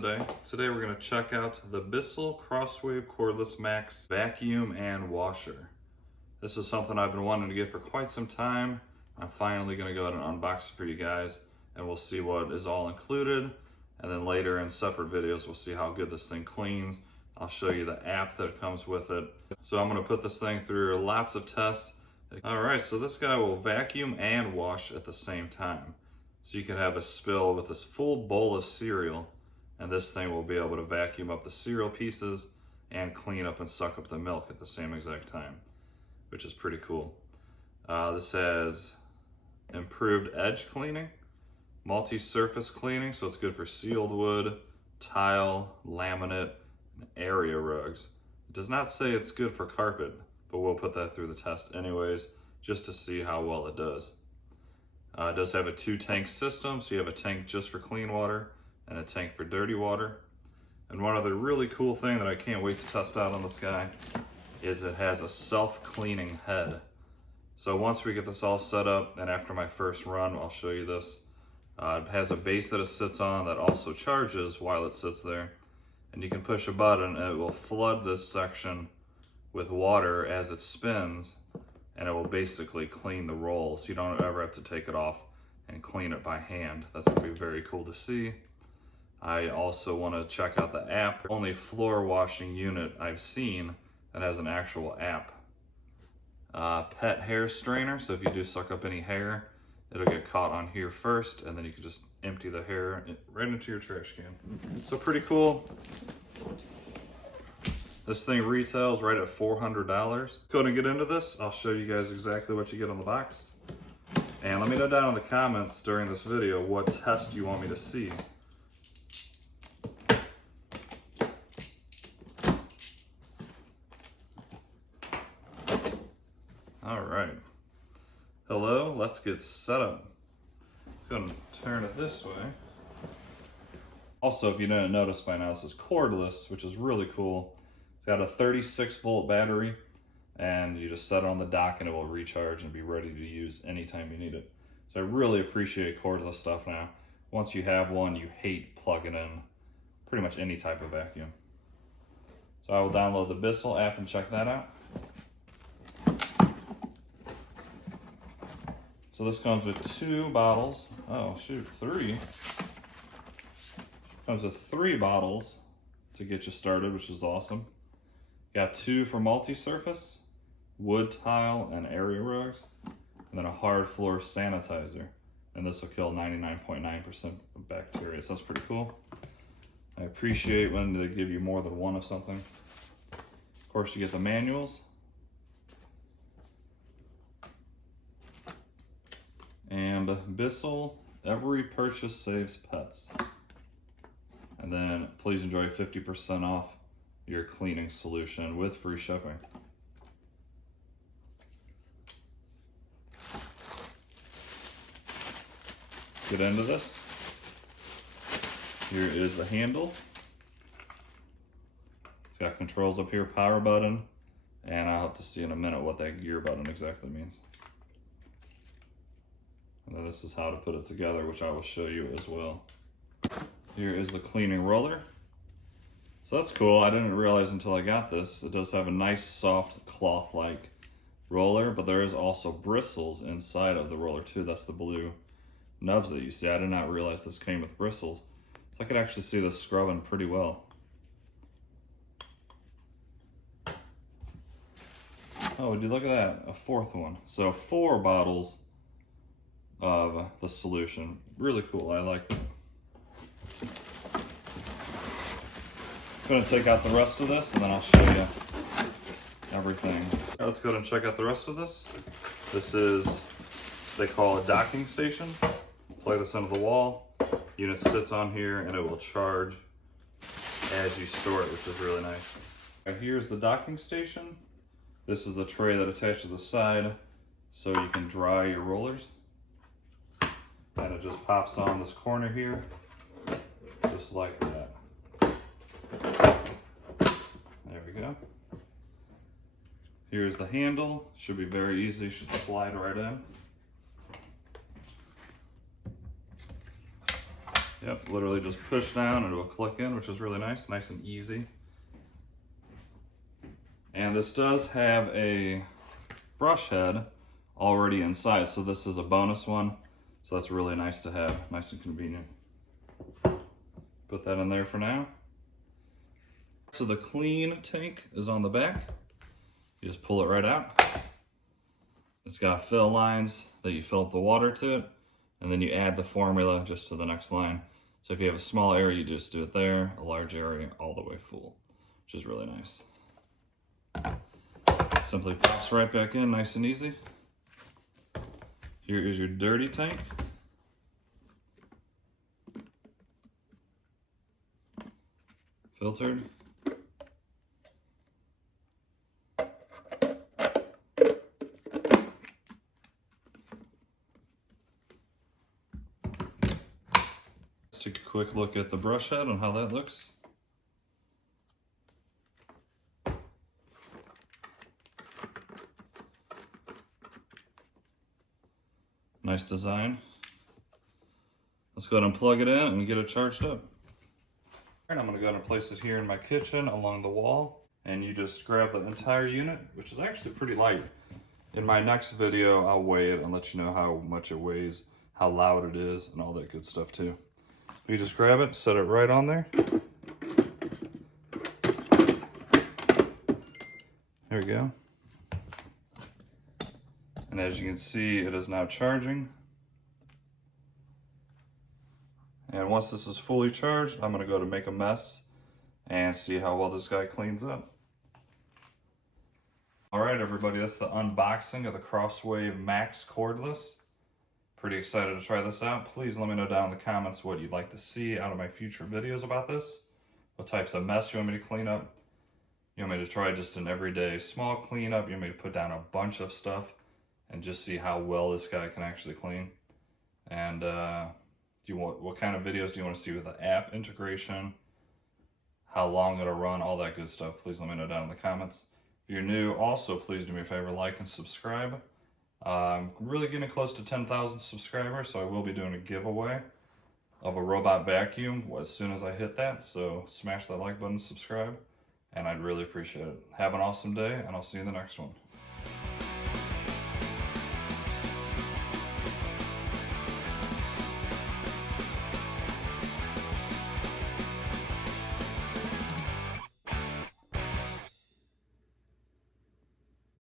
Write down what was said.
today. Today we're going to check out the Bissell Crosswave Cordless Max Vacuum and Washer. This is something I've been wanting to get for quite some time. I'm finally going to go ahead and unbox it for you guys, and we'll see what is all included. And then later in separate videos, we'll see how good this thing cleans. I'll show you the app that comes with it. So I'm going to put this thing through lots of tests. All right, so this guy will vacuum and wash at the same time. So you can have a spill with this full bowl of cereal, and this thing will be able to vacuum up the cereal pieces and clean up and suck up the milk at the same exact time, which is pretty cool. This has improved edge cleaning, multi-surface cleaning, so it's good for sealed wood, tile, laminate, and area rugs. It does not say it's good for carpet, but we'll put that through the test anyways, just to see how well it does. It does have a 2-tank system, so you have a tank just for clean water and a tank for dirty water. And one other really cool thing that I can't wait to test out on this guy is it has a self-cleaning head. So once we get this all set up, and after my first run, I'll show you this. It has a base that it sits on that also charges while it sits there. And you can push a button and it will flood this section with water as it spins, and it will basically clean the roll, so you don't ever have to take it off and clean it by hand. That's gonna be very cool to see. I also wanna check out the app. Only floor washing unit I've seen that has an actual app. Pet hair strainer, so if you do suck up any hair, it'll get caught on here first, and then you can just empty the hair right into your trash can. So pretty cool. This thing retails right at $400. Let's go ahead and get into this. I'll show you guys exactly what you get on the box. And let me know down in the comments during this video what test you want me to see. All right. Hello, let's get set up. Let's go ahead and turn it this way. Also, if you didn't notice by now, this is cordless, which is really cool. Got a 36-volt battery, and you just set it on the dock and it will recharge and be ready to use anytime you need it. So I really appreciate cordless stuff now. Once you have one, you hate plugging in pretty much any type of vacuum. So I will download the Bissell app and check that out. So this comes with 2 bottles. Oh shoot, 3. Comes with 3 bottles to get you started, which is awesome. Got 2 for multi-surface, wood tile, and area rugs, and then a hard floor sanitizer. And this will kill 99.9% of bacteria, so that's pretty cool. I appreciate when they give you more than one of something. Of course, you get the manuals. And Bissell, every purchase saves pets. And then please enjoy 50% off your cleaning solution with free shipping. Get into this. Here is the handle. It's got controls up here, power button, and I'll have to see in a minute what that gear button exactly means. And then this is how to put it together, which I will show you as well. Here is the cleaning roller. So that's cool. I didn't realize until I got this. It does have a nice soft cloth-like roller, but there is also bristles inside of the roller too. That's the blue nubs that you see. I did not realize this came with bristles. So I could actually see this scrubbing pretty well. Oh, would you look at that? A 4th one. So 4 bottles of the solution. Really cool. I like that. I'm going to take out the rest of this and then I'll show you everything. Now let's go ahead and check out the rest of this. This is, they call a docking station. Plug this into the wall. Unit sits on here and it will charge as you store it, which is really nice. Right, here's the docking station. This is the tray that attaches to the side so you can dry your rollers. And it just pops on this corner here, just like that. There we go. Here's the handle. Should be very easy. Should slide right in. Yep, literally just push down and it will click in, which is really nice and easy. And this does have a brush head already inside, so this is a bonus one. So that's really nice to have, nice and convenient. Put that in there for now. So the clean tank is on the back. You just pull it right out. It's got fill lines that you fill up the water to it, and then you add the formula just to the next line. So if you have a small area, you just do it there, a large area all the way full, which is really nice. Simply pops right back in, nice and easy. Here is your dirty tank. Filtered. Let's take a quick look at the brush head and how that looks. Nice design. Let's go ahead and plug it in and get it charged up. And I'm going to go ahead and place it here in my kitchen along the wall, and you just grab the entire unit, which is actually pretty light. In my next video, I'll weigh it and let you know how much it weighs, how loud it is, and all that good stuff too. You just grab it, set it right on there. There we go. And as you can see, it is now charging. And once this is fully charged, I'm going to go to make a mess and see how well this guy cleans up. Alright everybody, that's the unboxing of the Crosswave Max Cordless. Pretty excited to try this out. Please let me know down in the comments what you'd like to see out of my future videos about this. What types of mess you want me to clean up. You want me to try just an everyday small cleanup. You want me to put down a bunch of stuff and just see how well this guy can actually clean. And what kind of videos do you want to see with the app integration, how long it'll run, all that good stuff. Please let me know down in the comments. If you're new, also please do me a favor, like and subscribe. I'm really getting close to 10,000 subscribers, so I will be doing a giveaway of a robot vacuum as soon as I hit that. So smash that like button, subscribe, and I'd really appreciate it. Have an awesome day, and I'll see you in the next one.